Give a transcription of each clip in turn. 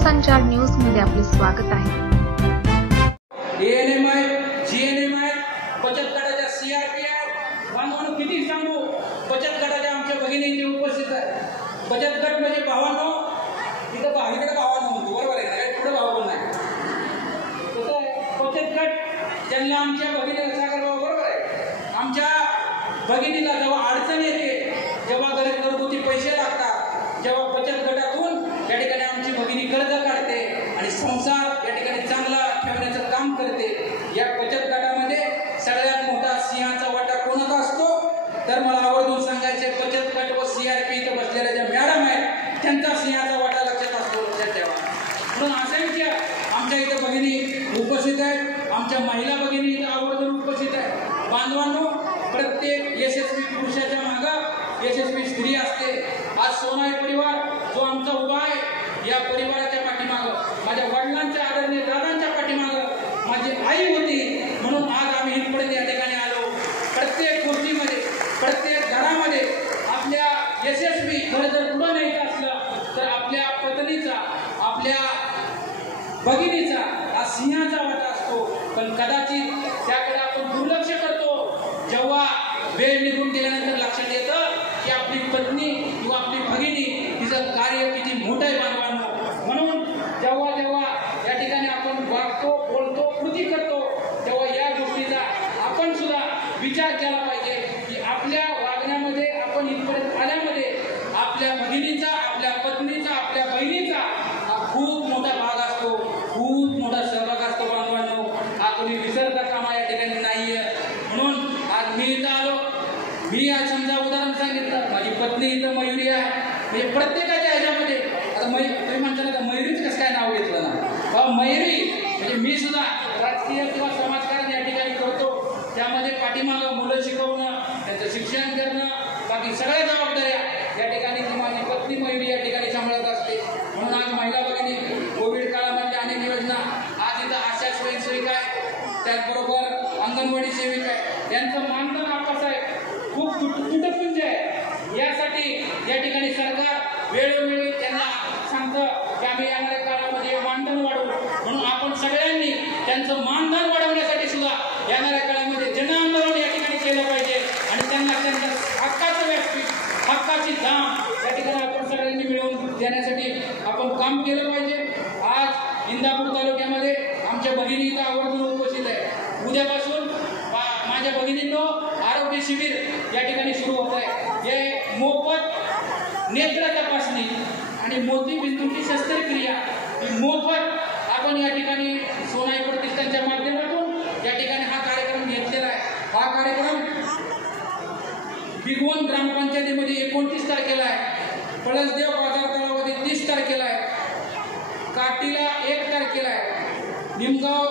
Navsanchar news मध्ये आपले स्वागत आहे. एएनएमआय, जीएनएमआय, बचत गटाच्या सीआरपीआय बांधवांनो किती सांगू, बचत गटाच्या आमच्या भगिनी इथे उपस्थित आहेत. बचत गट म्हणजे भावांनो, इथं भावीकडे भावांनो म्हणतो, बरोबर आहे ना, पुढे भाव पण नाही. कसं आहे बचत गट ज्यांना आमच्या भगिनीला सागर भाऊ, बरोबर आहे, आमच्या भगिनीला जेव्हा अडचण येते, जेव्हा घरगुती पैसे लागतात, जेव्हा बचत गटातून या ठिकाणी आमची भगिनी कर्ज काढते आणि संसार या ठिकाणी चांगला ठेवण्याचं काम करते. या बचत गटामध्ये सगळ्यात मोठा सिंहाचा वाटा कोणाचा असतो तर मला आवर्जून सांगायचे, बचत गट व सीआरपी इथं बसलेल्या ज्या मॅडम आहेत त्यांचा सिंहाचा वाटा लक्षात असतो, लक्षात ठेवा. म्हणून असंख्य आमच्या इथं भगिनी उपस्थित आहेत, आमच्या महिला भगिनी इथं आवर्जून उपस्थित आहेत. बांधवांनो, प्रत्येक यशस्वी पुरुषाच्या मागं यशस्वी स्त्री असते. आज सोनाई परिवार जो आमचा उभा आहे, या परिवाराच्या पाठीमागं माझ्या वडिलांच्या आदरणीय दादांच्या पाठीमागं माझी आई होती, म्हणून आज आम्ही इथपर्यंत या ठिकाणी आलो. प्रत्येक गोष्टीमध्ये, प्रत्येक घरामध्ये आपल्या यशस्वी घर जर पुढं न्यायचं असलं तर आपल्या पत्नीचा, आपल्या भगिनीचा हा सिंहाचा वाटा असतो. पण कदाचित त्याकडे आपण दुर्लक्ष करतो. जेव्हा वेळ निघून गेल्यानंतर लक्षात येतं की आपली पत्नी किंवा आपली भगिनी तिचं कार्य किती मोठं आहे बांधवांनो. म्हणून जेव्हा जेव्हा या ठिकाणी आपण वागतो, बोलतो, कृती करतो, तेव्हा या गोष्टीचा आपण सुद्धा विचार केला पाहिजे की आपल्या वागण्यामध्ये, आपण इथपर्यंत आल्यामध्ये आपल्या भगिनीचा, आपल्या पत्नीचा, आपल्या बहिणीचा हा खूप मोठा भाग असतो, खूप मोठा सहभाग असतो बांधवांनो. हा कोणी विसरता कामा या ठिकाणी नाहीये. म्हणून आज मी इथं आलो, मी आज समजा उदाहरण सांगितलं, माझी पत्नी इथं मयुरी आहे, म्हणजे प्रत्येकाच्या ह्याच्यामध्ये आता तुम्ही म्हणता ना मयुरीच कसं काय नाव घेतलं ना, मयुरी म्हणजे मी सुद्धा राजकीय किंवा समाजकारण या ठिकाणी करतो. त्यामध्ये पाठीमागं मुलं शिकवणं, त्यांचं शिक्षण करणं, बाकी सगळ्या जबाबदाऱ्या या ठिकाणी ती माझी पत्नी मयुरी या ठिकाणी सांभाळत असते. म्हणून आज महिला भगिनी कोविड काळामध्ये अनेक योजना, आज इथं आशा स्वयंसेविका आहे, त्याचबरोबर अंगणवाडी सेविका आहे, यांचं मानधन आपस आहे खूप तुटपुंज आहे. यासाठी या ठिकाणी सरकार वेळोवेळी त्यांना सांगतं की आम्ही येणाऱ्या काळामध्ये मानधन वाढवू. म्हणून आपण सगळ्यांनी त्यांचं मानधन वाढवण्यासाठी सुद्धा येणाऱ्या काळामध्ये जन आंदोलन या ठिकाणी केलं पाहिजे आणि त्यांना त्यांच्या हक्काचं व्यासपीठ, हक्काची दाम या ठिकाणी आपण सगळ्यांनी मिळवून देण्यासाठी आपण काम केलं पाहिजे. आज इंदापूर तालुक्यामध्ये आमच्या भगिनी इथं आवर्जून उपस्थित आहे. उद्यापासून माझ्या भगिनींनो आरोग्य शिबिर या ठिकाणी सुरू होत आहे. हे मोफत नेत्र तपासणी आणि मोतीबिंदूची शस्त्रक्रिया ही मोफत आपण या ठिकाणी सोनाई प्रतिष्ठानच्या माध्यमातून या ठिकाणी हा कार्यक्रम घेतलेला आहे. हा कार्यक्रम बिगवण ग्रामपंचायतीमध्ये 29 तारखेला आहे, पळसदेव बाजार तळामध्ये 30 तारखेला आहे, काटीला 1 तारखेला आहे, निमगाव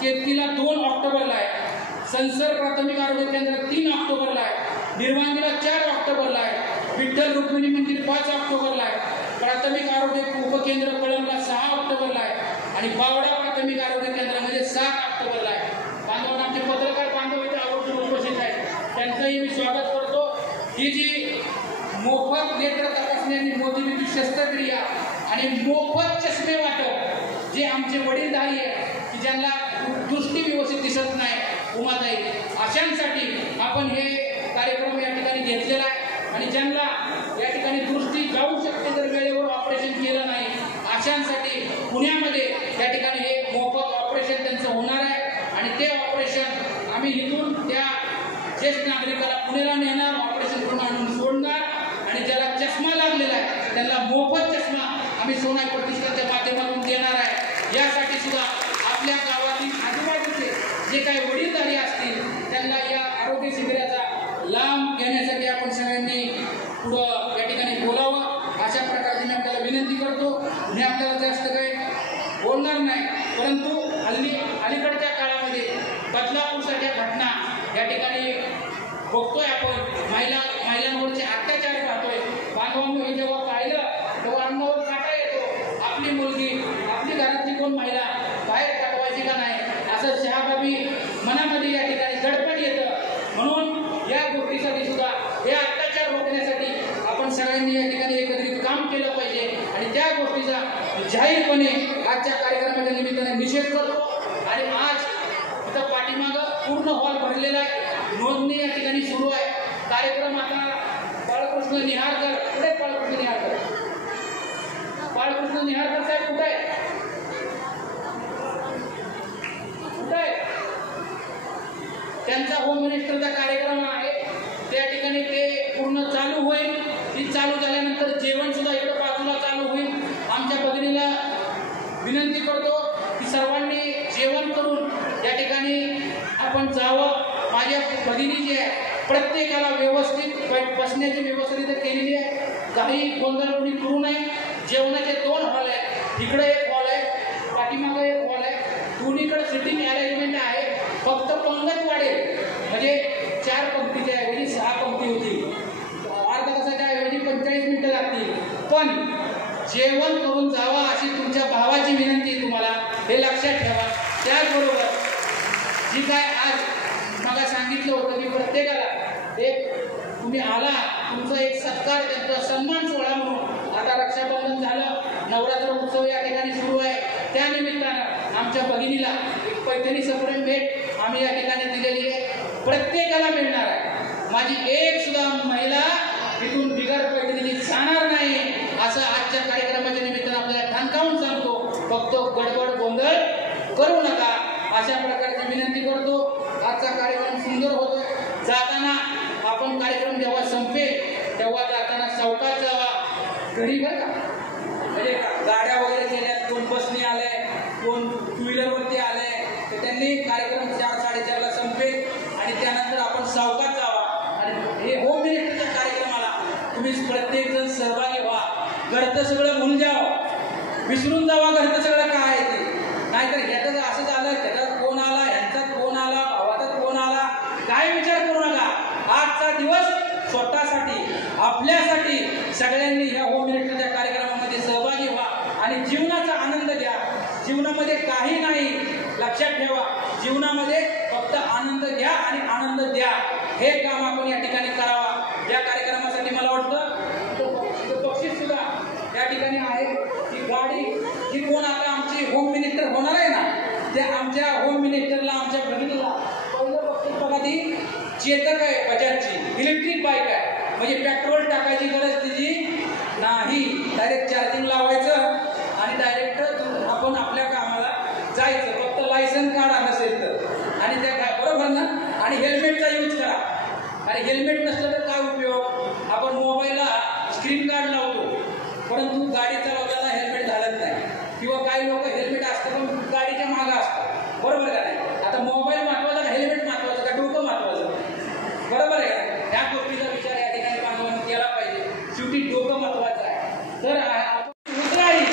केतकीला 2 ऑक्टोबरला आहे, संसर प्राथमिक आरोग्य केंद्र 3 ऑक्टोबरला आहे, निर्वांगीला 4 ऑक्टोबरला आहे, विठ्ठल रुक्मिणी मंदिर 5 ऑक्टोबरला आहे, प्राथमिक आरोग्य उपकेंद्र कळमला 6 ऑक्टोबरला आहे आणि बावडा प्राथमिक आरोग्य केंद्रामध्ये 7 ऑक्टोबरला आहे. बांधवांना आमचे पत्रकार बांधव इथे आवर्जून उपस्थित आहेत, त्यांचंही मी स्वागत करतो. ही जी मोफत नेत्र तपासणी आणि मोतीबिंदू शस्त्रक्रिया आणि मोफत चष्मे वाटप, जे आमचे वडीलधारी आहे की ज्यांना दृष्टी व्यवस्थित दिसत नाही, उमाताई, अशांसाठी आपण हे कार्यक्रम या ठिकाणी घेतलेला आहे. आणि ज्यांना या ठिकाणी दृष्टी जाऊ शकते जर वेळेवर ऑपरेशन केलं नाही, अशांसाठी पुण्यामध्ये या ठिकाणी हे मोफत ऑपरेशन त्यांचं होणार आहे. आणि ते ऑपरेशन आम्ही इथून त्या ज्येष्ठ नागरिकाला पुण्याला नेणार, ऑपरेशन करून आणून सोडणार आणि ज्याला चष्मा लागलेला आहे त्यांना मोफत चष्मा आम्ही सोनाई प्रतिष्ठानच्या माध्यमातून देणार आहे. यासाठी सुद्धा आपल्या गावातील आजूबाजूचे जे काही वडीलधारी असतील त्यांना या आरोग्य शिबिराचा लाभ घेण्यासाठी आपण सगळ्यांनी पुढं या ठिकाणी बोलावं, अशा प्रकारची मी आपल्याला विनंती करतो. मी आपल्याला जास्त काही बोलणार नाही, परंतु अलीकडच्या काळामध्ये बदलापूरसारख्या घटना या ठिकाणी बघतोय आपण, महिलांवरचे अत्याचार पाहतोय. बांधवांनो, हे जेव्हा पाहिलं तेव्हा अंगावर काटा येतो. आपली मुलगी, आपली घरातली कोण महिला बाहेर पाठवायची का नाही असं शहाबाबी मनामध्ये या ठिकाणी दडपण येतं. म्हणून या गोष्टीसाठी सुद्धा हे अत्याचार रोखण्यासाठी आपण सगळ्यांनी या ठिकाणी एकत्रित काम केलं पाहिजे. आणि त्या गोष्टीचा जाहीरपणे आजच्या कार्यक्रमाच्या निमित्ताने निषेध करतो. आणि आज इथं पाठीमागं पूर्ण हॉल भरलेला आहे, नोंदणी या ठिकाणी सुरू आहे. कार्यक्रम आता बाळकृष्ण निहारकर, कुठे बाळकृष्ण निहारकर? बाळकृष्ण निहारकर साहेब कुठे आहे? कुठे आहे? त्यांचा होम मिनिस्टरचा कार्यक्रम आहे, त्या ठिकाणी ते पूर्ण चालू होईल. ती चालू झाल्यानंतर जेवण सुद्धा इकडं बाजूला चालू होईल. आमच्या भगिनीला विनंती करतो की सर्वांनी जेवण करून या ठिकाणी आपण जावं. माझ्या भगिनी जी आहे प्रत्येकाला व्यवस्थित बसण्याची व्यवस्था इथं केलेली आहे, काही गोंधळ कोणी करू नये. जेवणाचे 2 हॉल आहेत, इकडे एक हॉल आहे, पाठीमागं एक हॉल आहे, दोन्हीकडे सिटिंग अरेंजमेंट आहे. फक्त पंगत वाढेल, म्हणजे 4 पंक्तीच्या ऐवजी 6 पंक्ती होती, अर्धा तासाच्या ऐवजी 45 मिनिटं लागतील. पण जेवण करून जावा अशी तुमच्या भावाची विनंती तुम्हाला, हे लक्षात ठेवा. त्याचबरोबर जी काय आज मला सांगितलं होतं की प्रत्येकाला एक तुम्ही आला, तुमचा एक सत्कार, त्यांचा सन्मान सोहळा म्हणून आता रक्षाबंधन झालं, नवरात्र उत्सव या ठिकाणी सुरू आहे. त्यानिमित्तानं आमच्या भगिनीला एक पैठणी सप्रेम भेट आम्ही या ठिकाणी दिलेली आहे, प्रत्येकाला मिळणार आहे. माझी एक सुद्धा महिला इथून बिगर पैठणीची जाणार नाही असं आजच्या कार्यक्रमाच्या निमित्तानं आपल्याला ठणकावून सांगतो. फक्त गडबड गोंधळ करू नका अशा प्रकारची विनंती करतो. आजचा कार्यक्रम सुंदर होतोय. जाताना आपण कार्यक्रम जेव्हा संपेल तेव्हा जाताना सावकाश जावा घरी, बरं का? म्हणजे गाड्या वगैरे केल्या, कोण बसने आलंय, कोण टू व्हीलरवरती आलंय, तर त्यांनी कार्यक्रम 4-4:30ला संपेल आणि त्यानंतर आपण सावकाश जावा. आणि हे होम मिनिस्टरच्या कार्यक्रमाला तुम्ही प्रत्येकजण सहभागी व्हा. घरचं सगळं भूल जावं, विसरून जावा घरचं सगळं काय आहे ते. नाहीतर ह्याचं असं झालं, त्याच्यात फोन आला, ह्यांचाच फोन आला, भावाचाच फोन आला, काय विचार करू नका. आजचा दिवस स्वतःसाठी, आपल्यासाठी सगळ्यांनी ह्या होम मिनिस्टरच्या कार्यक्रमामध्ये सहभागी व्हा आणि जीवनाचा आनंद घ्या. जीवनामध्ये काही नाही, लक्षात ठेवा, जीवनामध्ये फक्त आनंद घ्या आणि आनंद द्या. हे काम आपण या ठिकाणी करावा. या कार्यक्रमासाठी मला वाटतं बक्षीस सुद्धा या ठिकाणी आहे. ही गाडी जी कोण आता आमची होम मिनिस्टर होणार आहे ना, त्या आमच्या होम मिनिस्टरला, आमच्या भगिनीला पहिलं बक्षीस बघा, ती चेतक आहे, बजाजची इलेक्ट्रिक बाईक आहे. म्हणजे पेट्रोल टाकायची गरज तिची नाही, डायरेक्ट चार्जिंग लावायचं आणि डायरेक्ट आपण आपल्या कामाला जायचं. फक्त लायसन काढा नसेल तर, आणि त्या काय बरोबर ना. आणि हेल्मेटचा यूज करा. आणि हेल्मेट नसलं तर काय उपयोग? आपण मोबाईलला स्क्रीन गार्ड लावतो, परंतु गाडी चालवताना हेल्मेट घालत नाही. किंवा काही लोक हेल्मेट असतं पण गाडीच्या मागं असतं, बरोबर का नाही? आता मोबाईल महत्वाचा का हेल्मेट महत्वाचं का डोकं महत्वाचं? बरोबर आहे का? ह्या गोष्टीचा विचार या ठिकाणी बांधवांनी केला पाहिजे. शेवटी डोकं महत्वाचं आहे. तर आपण उतराही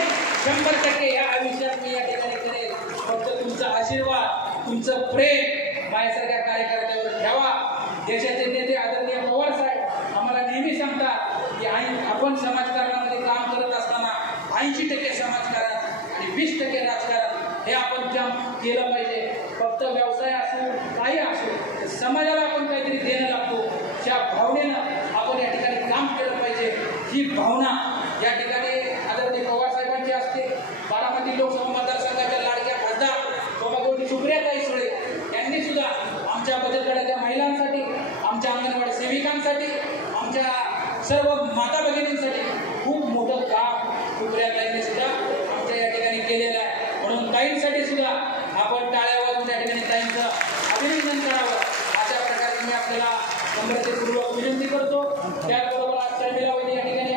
100% या आयुष्यात मी या ठिकाणी करेल. फक्त तुमचा आशीर्वाद, तुमचं प्रेम माझ्यासारख्या कार्यकर्त्यावर ठेवा. देशाचे नेते आदरणीय पवार साहेब आम्हाला नेहमी सांगतात की आपण समाजकारणामध्ये काम करत असताना 80% समाजकारण आणि 20% राजकारण हे आपण केलं पाहिजे. फक्त व्यवसाय असो, काही असो, समाजाला आपण काहीतरी देणं लागतो, त्या भावनेनं आपण या ठिकाणी काम केलं पाहिजे. ही भावना या ठिकाणी आदरणीय पवार साहेबांची असते. बारामती लोकसभा मतदारसंघाच्या लाडक्या खासदार सभागृह सुप्रियाताई सुळे यांनी सुद्धा आमच्या बचत गटाच्या महिलांसाठी, आमच्या अंगणवाडी सेविकांसाठी, आमच्या सर्व माता भगिनींसाठी खूप मोठं काम सुप्रियाताईंनी सुद्धा आमच्या या ठिकाणी केलेलं आहे. म्हणून ताईंसाठी सुद्धा आपण टाळ्या वाजवून त्या ठिकाणी ताईंचं अभिनंदन करावं अशा प्रकारे मी आपल्याला नम्रतेपूर्वक विनंती करतो. त्याचबरोबर आज शर्मिला वहिनी या ठिकाणी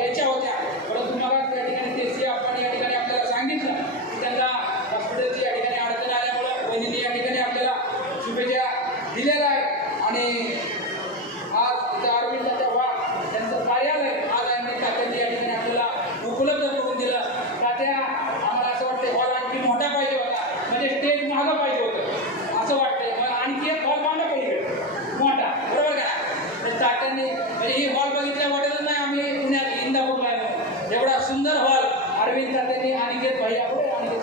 यायच्या होत्या, परंतु मला त्या ठिकाणी ते आपण या ठिकाणी आपल्याला सांगितलं की त्यांना हॉस्पिटलची या ठिकाणी अडचण आल्यामुळं वहिनींनी या ठिकाणी आपल्याला शुभेच्छा दिलेल्या आहे. आणि आज इथं अरविंद वाघ त्यांचं कार्यालय आज आम्ही तात्यांनी या ठिकाणी आपल्याला उपलब्ध करून दिलं. तात्या आम्हाला असं वाटतं हॉल आणखी मोठा पाहिजे होता, म्हणजे स्टेज महागं पाहिजे होतं असं वाटतंय. मग आणखी एक हॉल बांधला पाहिजे मोठा, बरोबर का? तर तात्यांनी म्हणजे ही हॉल बघितल्या वाटतच नाही आम्ही पुण्यात इंदापूरला आहे. एवढा सुंदर हॉल अरविंद तात्यांनी अनिकेत भाई अनिकेत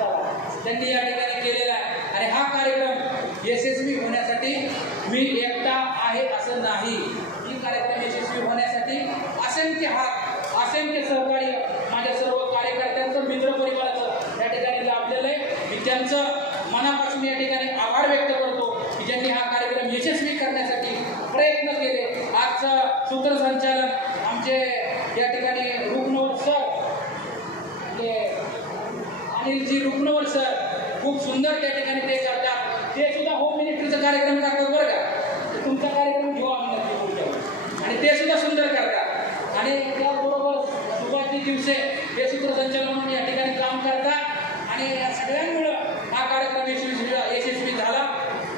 त्यांनी या ठिकाणी केलेला आहे. आणि हा कार्यक्रम यशस्वी होण्यासाठी मी एकटा आहे असं नाही. ही कार्यक्रम यशस्वी होण्यासाठी असंख्य हात, असंख्य सहकार्य माझ्या सर्व त्यांचं मनापासून या ठिकाणी आभार व्यक्त करतो की ज्यांनी हा कार्यक्रम यशस्वी करण्यासाठी प्रयत्न केले. आजचं सूत्रसंचालन आमचे या ठिकाणी रुग्णवर सर म्हणजे अनिलजी रुग्णवर सर खूप सुंदर त्या ठिकाणी ते करतात. ते सुद्धा होम मिनिस्ट्रीचा कार्यक्रम करतात बरं का. तुमचा कार्यक्रम घेऊ आम्ही नक्की पुढच्या आणि ते सुद्धा सुंदर करतात. आणि त्याचबरोबर सुभाषजी दिवसे हे सूत्रसंचालन म्हणून या ठिकाणी काम करतात आणि या सगळ्यांमुळं हा कार्यक्रम यशस्वी झाला.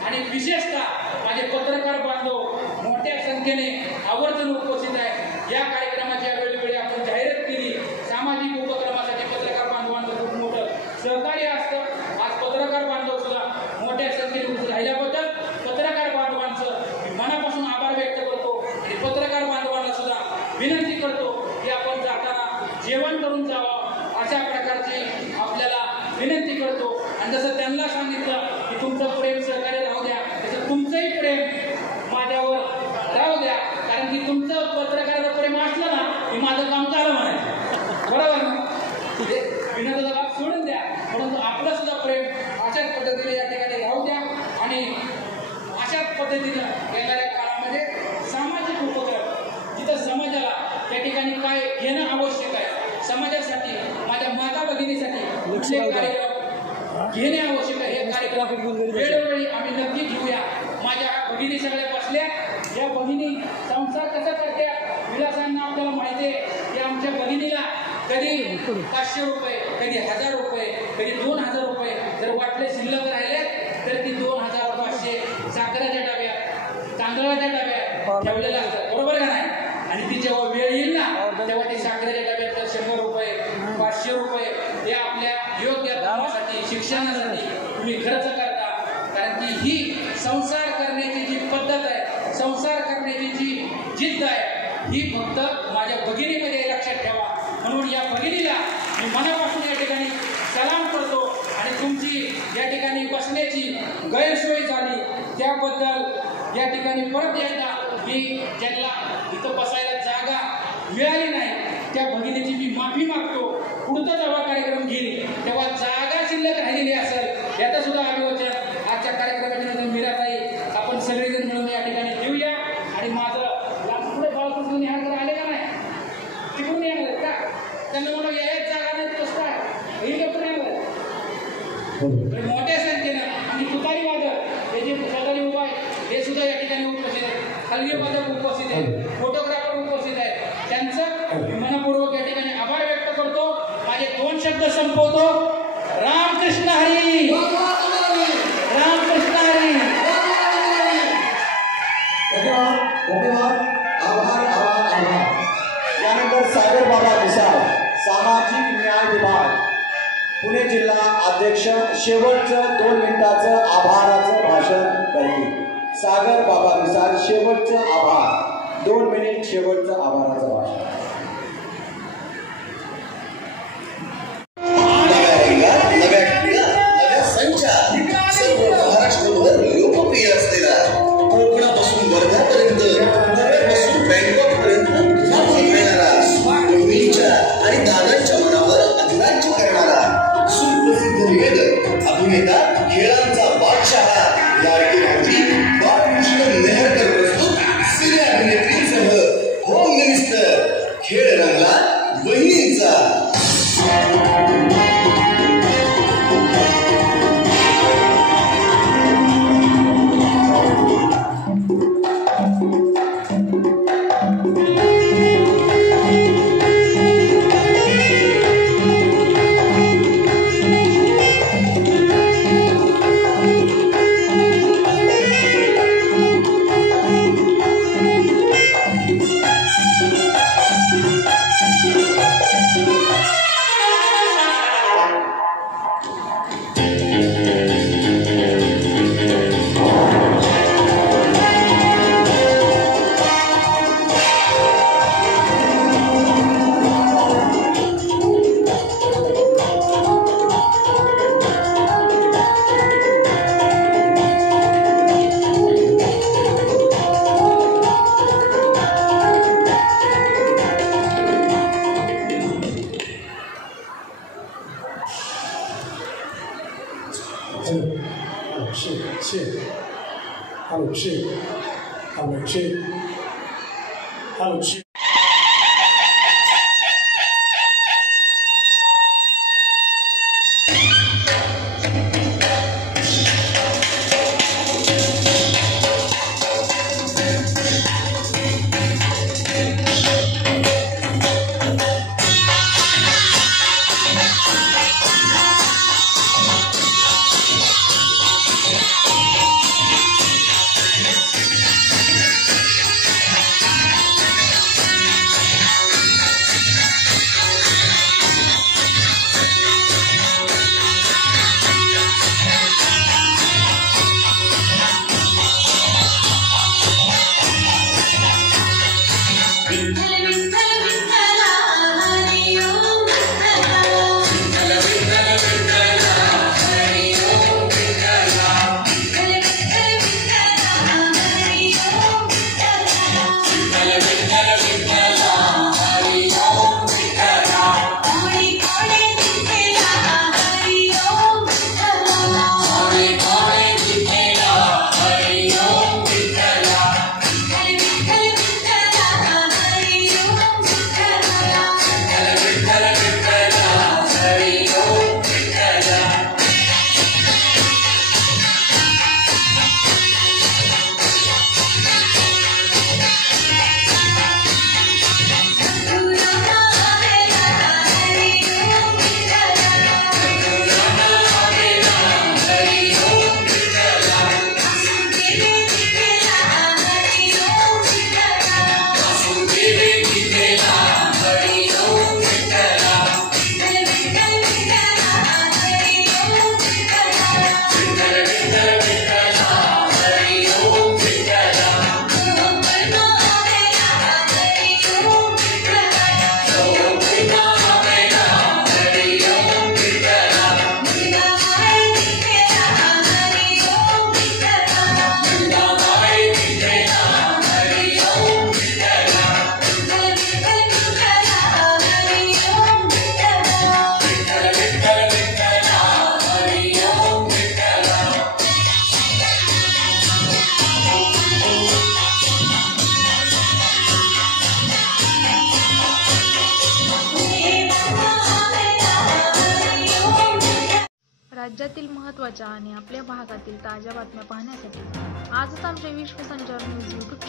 आणि विशेषतः माझे पत्रकार बांधव मोठ्या संख्येने आवर्जून उपस्थित आहे. या कार्यक्रमाच्या वेळोवेळी आपण जाहिरात केली. सामाजिक उपक्रमासाठी पत्रकार बांधवांचं खूप मोठं सहकार्य असतं. आज पत्रकार बांधव सुद्धा मोठ्या संख्येने राहिल्याबद्दल पत्रकार बांधवांचं मनापासून आभार व्यक्त करतो आणि पत्रकार बांधवांना सुद्धा विनंती करतो की आपण जाताना जेवण करून जावं अशा प्रकारची आपल्याला विनंती करतो. आणि जसं त्यांना सांगितलं की तुमचं प्रेम सहकार्य राहू द्या, तसं तुमचंही प्रेम माझ्यावर राहू द्या. कारण की तुमचं पत्रकाराचं प्रेम असलं ना की माझं काम चालू म्हणायचं. बरोबर ना? विनोदाचा भाग सोडून द्या, परंतु आपलं सुद्धा प्रेम अशाच पद्धतीने या ठिकाणी राहू द्या. आणि अशाच पद्धतीनं येणाऱ्या काळामध्ये सामाजिक उपक्रम जिथं समाजाला त्या ठिकाणी काय घेणं आवश्यक आहे, समाजासाठी माझ्या माता भगिनीसाठी कुठले कार्यक्रम घेणे आवश्यक आहे हे कार्यक्रम वेळोवेळी आम्ही नक्की घेऊया. माझ्या भगिनी सगळ्या बसल्या. या भगिनी संसार कसा करत्या विलासांना आपल्याला माहिती आहे की आमच्या भगिनीला कधी 500 रुपये, कधी 1000 रुपये, कधी 2000 रुपये जर वाटले शिल्लक राहिले तर ती 2500 साखरेच्या डब्यात, तांदळाच्या डब्यात ठेवलेल्या असतात. बरोबर का नाही? आणि ती जेव्हा वेळ येईल ना तेव्हा ती साखरेच्या डब्यात 100 रुपये, 500 रुपये हे आपल्या योग्य कामासाठी, शिक्षणासाठी तुम्ही खर्च करता. कारण की ही संसार करण्याची जी पद्धत आहे, संसार करण्याची जी जिद्द आहे ही फक्त माझ्या भगिनीमध्ये लक्षात ठेवा. म्हणून या भगिनीला मी मनापासून या ठिकाणी सलाम करतो. आणि तुमची या ठिकाणी बसण्याची गैरसोय झाली त्याबद्दल या ठिकाणी परत एकदा मी ज्यांना इथं बसायला जागा मिळाली नाही त्या भगिनीची मी माफी मागतो. पुढचा जेव्हा कार्यक्रम घेईल तेव्हा जागा शिल्लक राहिलेली असेल याचं सुद्धा अभिवचन आजच्या कार्यक्रमाच्या नंतर मीराताई आपण सगळेजण मिळून या ठिकाणी देऊया. आणि माझं लास्ट पुढे बाळकृष्ण निहाळकर आले का नाही? तिकडून येणार का? त्यांना म्हणून यायच जागा नाही कसं आहे हे डॉक्टर येणार मोठ्या संख्येनं. आणि तुतारी वादक हे जे सगळे उभा आहे हे सुद्धा या ठिकाणी उपस्थित आहेत. हलगी वादक उपस्थित आहेत, फोटोग्राफर उपस्थित आहेत. त्यांचं मनपूर्वक या ठिकाणी आभार व्यक्त करतो. माझे 2 शब्द संपवतो. रामकृष्ण हरी, रामकृष्ण हरी. धन्यवाद. आभार आभार आभार. यानंतर सागर बाबा मिसाळ, सामाजिक न्याय विभाग, पुणे जिल्हा अध्यक्ष शेवटचं 2 मिनिटाचं आभाराचं भाषण करतील. सागर बाबा मिसाळ शेवटचं आभार, 2 मिनिट शेवटचं आभाराचं भाषण. नव्या संचार सर्व महाराष्ट्रभर लोकप्रिय असलेला कोकणापासून वर्ध्यापर्यंत, नव्यापासून बँकॉकपर्यंत आपण मिळणारा मुलींच्या आणि दादांच्या मनावर अधिराज्य करणारा सुप्रसिद्ध निवेदक अभिनेता, खेळांचा बादशाह लाडके भाऊजी बाळकृष्ण नेहरकर प्रस्तुत सिने अभिनेत्रींसह home minister Hello, check. Hello, check. Hello, check. राज्यातील महत्त्वाच्या आणि आपल्या भागातील ताज्या बातम्या पाहण्यासाठी आजच आमच्या विश्वसंचार न्यूज YouTube